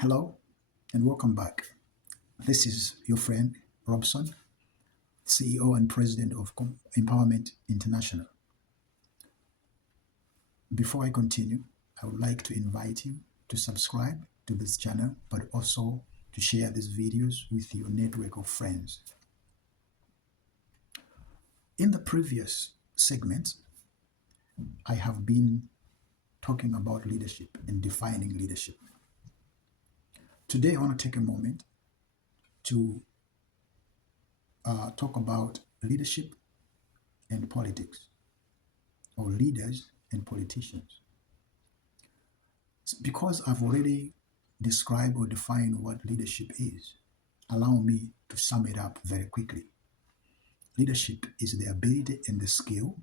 Hello and welcome back. This is your friend Robson, CEO and President of Empowerment International. Before I continue, I would like to invite you to subscribe to this channel, but also to share these videos with your network of friends. In the previous segments, I have been talking about leadership and defining leadership. Today, I want to take a moment to talk about leadership and politics, or leaders and politicians. Because I've already described or defined what leadership is, allow me to sum it up very quickly. Leadership is the ability and the skill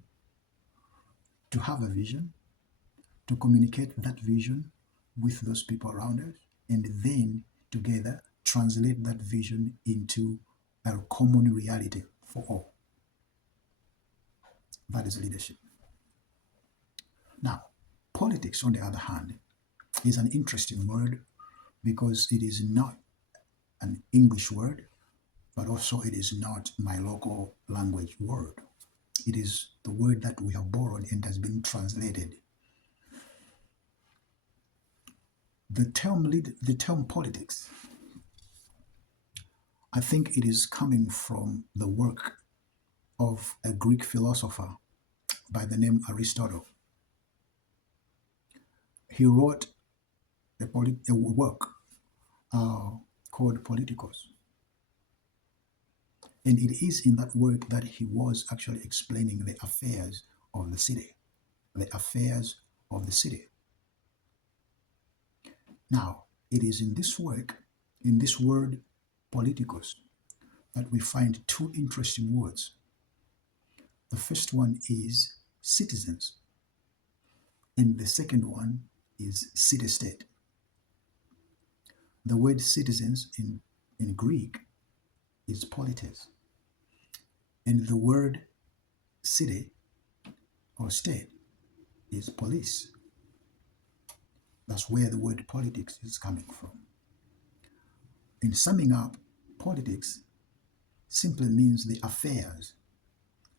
to have a vision, to communicate that vision with those people around us, and then together translate that vision into a common reality for all. That is leadership. Now, politics, on the other hand, is an interesting word because it is not an English word, but also it is not my local language word. It is the word that we have borrowed and has been translated. The term politics, I think it is coming from the work of a Greek philosopher by the name Aristotle. He wrote a work called Politicos. And it is in that work that he was actually explaining the affairs of the city. The affairs of the city. Now, it is in this work, in this word politicos, that we find two interesting words. The first one is citizens, and the second one is city-state. The word citizens in Greek is polites, and the word city or state is police. That's where the word politics is coming from. In summing up, politics simply means the affairs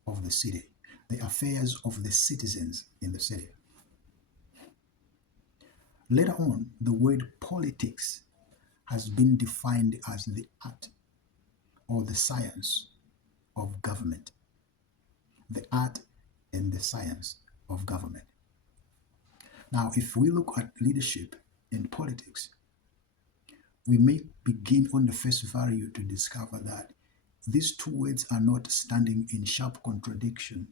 of the city, the affairs of the citizens in the city. Later on, the word politics has been defined as the art or the science of government. The art and the science of government. Now, if we look at leadership and politics, we may begin on the first value to discover that these two words are not standing in sharp contradiction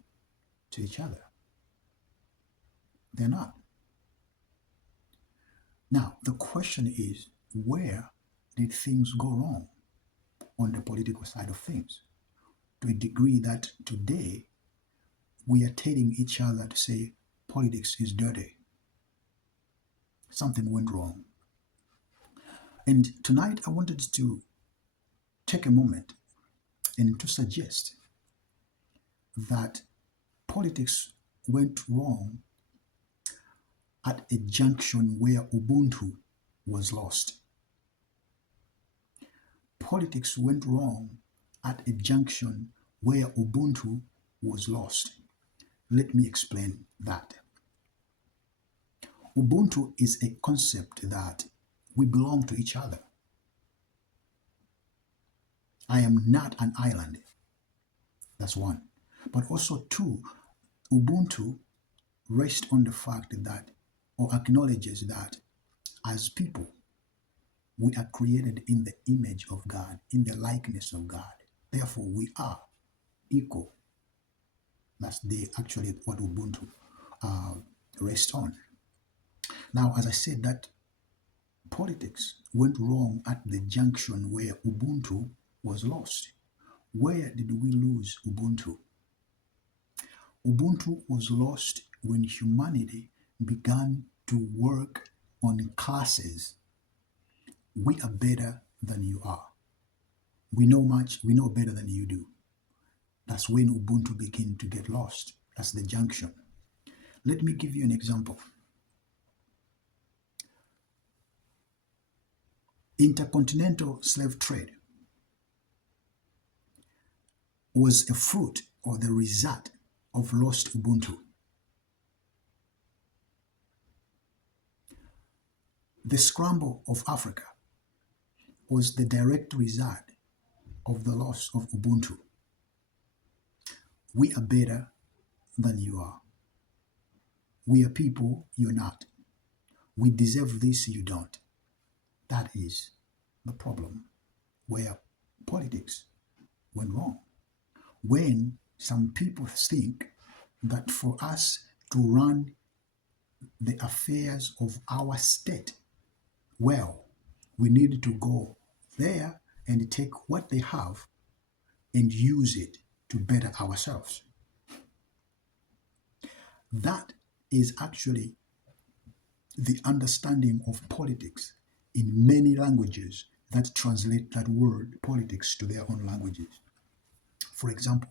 to each other. They're not. Now, the question is, where did things go wrong on the political side of things? To a degree that today we are telling each other to say politics is dirty. Something went wrong. And tonight I wanted to take a moment and to suggest that politics went wrong at a junction where Ubuntu was lost. Politics went wrong at a junction where Ubuntu was lost. Let me explain that. Ubuntu is a concept that we belong to each other. I am not an island. That's one. But also two, Ubuntu rests on the fact that, or acknowledges that, as people, we are created in the image of God, in the likeness of God. Therefore, we are equal. That's actually what Ubuntu rests on. Now, as I said, that politics went wrong at the junction where Ubuntu was lost. Where did we lose Ubuntu? Ubuntu was lost when humanity began to work on classes. We are better than you are. We know better than you do. That's when Ubuntu began to get lost. That's the junction. Let me give you an example. Intercontinental slave trade was a fruit or the result of lost Ubuntu. The scramble of Africa was the direct result of the loss of Ubuntu. We are better than you are. We are people you're not. We deserve this, you don't. That is the problem where politics went wrong. When some people think that for us to run the affairs of our state well, we need to go there and take what they have and use it to better ourselves. That is actually the understanding of politics in many languages that translate that word politics to their own languages. For example,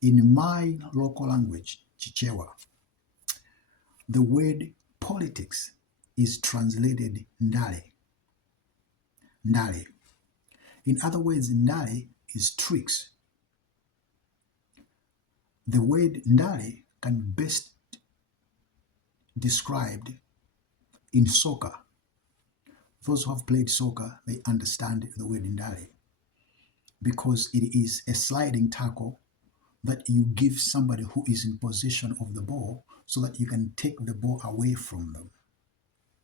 in my local language, Chichewa, the word politics is translated ndale. Ndale. In other words, ndale is tricks. The word ndale can best described in soccer. Those who have played soccer, they understand the word ndale because it is a sliding tackle that you give somebody who is in possession of the ball so that you can take the ball away from them.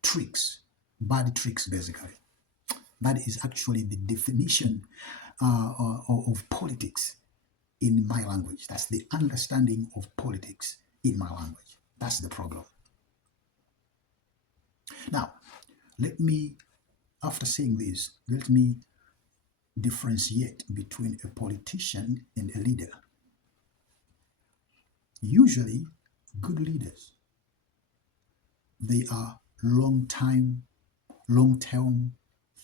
Tricks, bad tricks, basically. That is actually the definition of politics in my language. That's the understanding of politics in my language. That's the problem. Now, let me, after saying this, let me differentiate between a politician and a leader. Usually, good leaders, they are long-term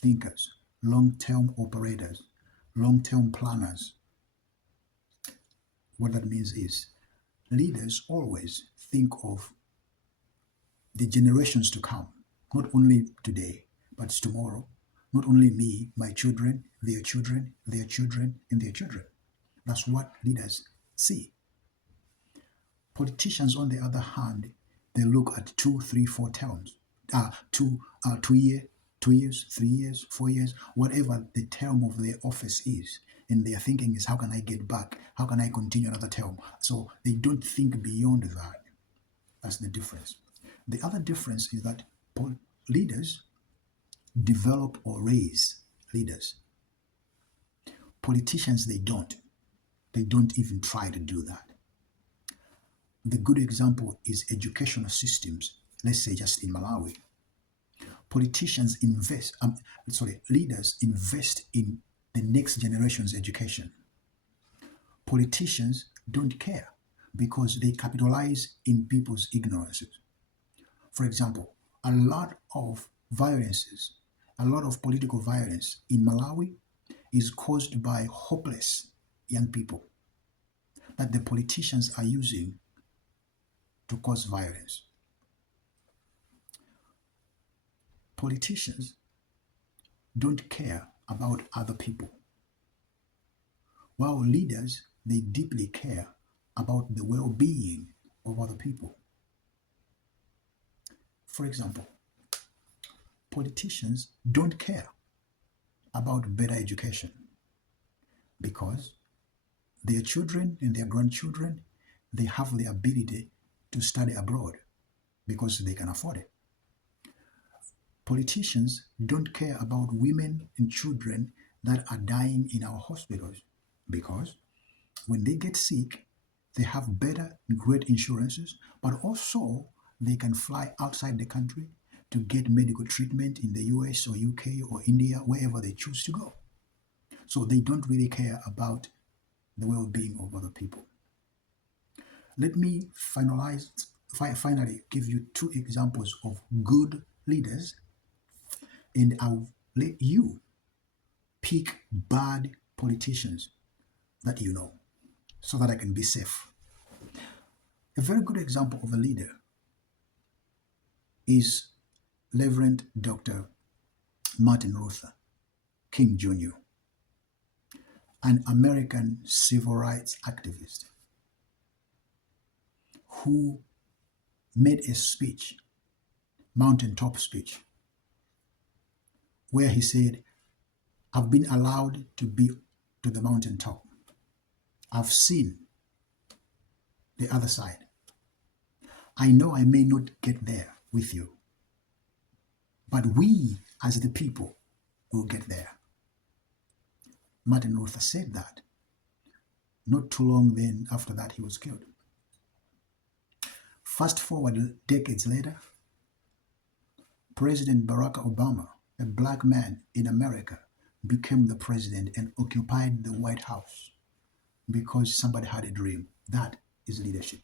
thinkers, long-term operators, long-term planners. What that means is leaders always think of the generations to come, not only today, but tomorrow. Not only me, my children, their children, their children, and their children. That's what leaders see. Politicians, on the other hand, they look at 2, 3, 4 terms, 2 years, 3 years, 4 years, whatever the term of their office is. And their thinking is, how can I get back? How can I continue another term? So they don't think beyond that. That's the difference. The other difference is that leaders develop or raise leaders. Politicians, they don't. They don't even try to do that. The good example is educational systems. Let's say just in Malawi. Politicians leaders invest in the next generation's education. Politicians don't care because they capitalize in people's ignorances. For example, a lot of political violence in Malawi is caused by hopeless young people that the politicians are using to cause violence. Politicians don't care about other people, while leaders, they deeply care about the well-being of other people. For example, politicians don't care about better education because their children and their grandchildren, they have the ability to study abroad because they can afford it. Politicians don't care about women and children that are dying in our hospitals because when they get sick, they have better, great insurances, but also they can fly outside the country to get medical treatment in the US or UK or India, wherever they choose to go. So they don't really care about the well-being of other people. Let me finally give you 2 examples of good leaders, and I'll let you pick bad politicians that you know so that I can be safe. A very good example of a leader is Reverend Dr. Martin Luther King Jr., an American civil rights activist who made a speech, mountaintop speech, where he said, I've been allowed to be to the mountaintop. I've seen the other side. I know I may not get there with you, but we as the people will get there. Martin Luther said that. Not too long then after that, he was killed. Fast forward decades later, President Barack Obama, a black man in America, became the president and occupied the White House because somebody had a dream. That is leadership.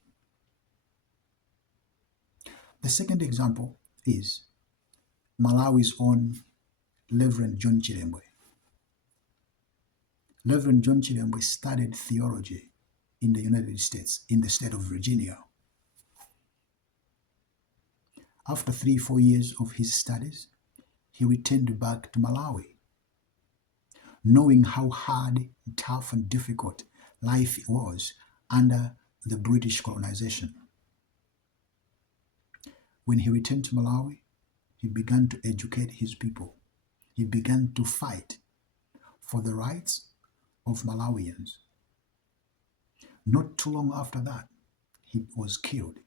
The second example is Malawi's own Reverend John Chilembwe. Reverend John Chilembwe studied theology in the United States, in the state of Virginia. After 3-4 years of his studies, he returned back to Malawi, knowing how hard, tough, and difficult life was under the British colonization. When he returned to Malawi, he began to educate his people. He began to fight for the rights of Malawians. Not too long after that, he was killed.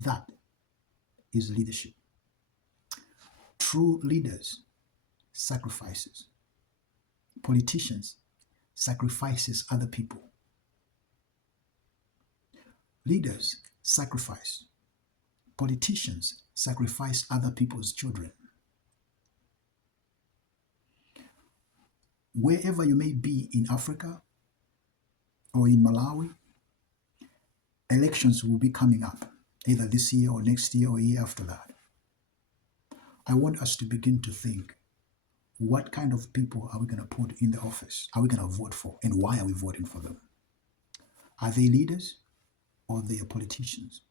That is leadership. True leaders sacrifices. Politicians sacrifices other people. Leaders sacrifice. Politicians sacrifice other people's children. Wherever you may be in Africa or in Malawi, elections will be coming up, either this year or next year or a year after that. I want us to begin to think, what kind of people are we going to put in the office? Are we going to vote for? And why are we voting for them? Are they leaders or they are politicians?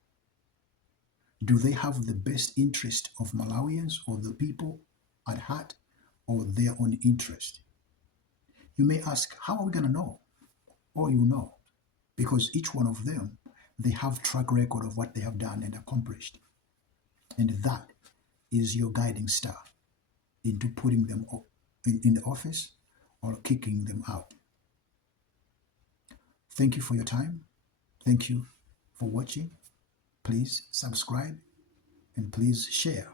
Do they have the best interest of Malawians or the people at heart, or their own interest? You may ask, how are we going to know? Or you know, because each one of them, they have track record of what they have done and accomplished. And that is your guiding star into putting them in the office or kicking them out. Thank you for your time. Thank you for watching. Please subscribe and please share.